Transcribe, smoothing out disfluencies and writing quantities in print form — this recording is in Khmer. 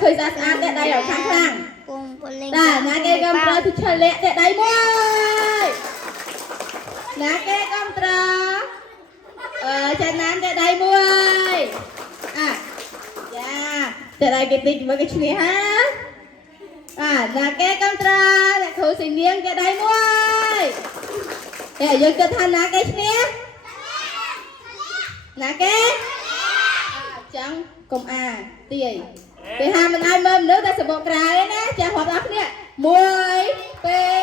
ឃើញស្អាតតែដៃឲ្យខាងខាងតាណាគេកំត្រទៅឆលាក់តែដៃមួយណាគេកំត្រចំណានតែដៃមួយចាតែដៃគេតិចមើលគេឈ្នះហាណាគេកំត្រអ្នកគ្រូសីនាងតែដៃមួយយើងគិតថាណាគេឈ្នះណាគេចឹងកុំទាយពេលហាមិនឲ្យមើលមនុស្សតែសបកក្រៅឯណាចាស់រាប់ដល់គ្នា1 2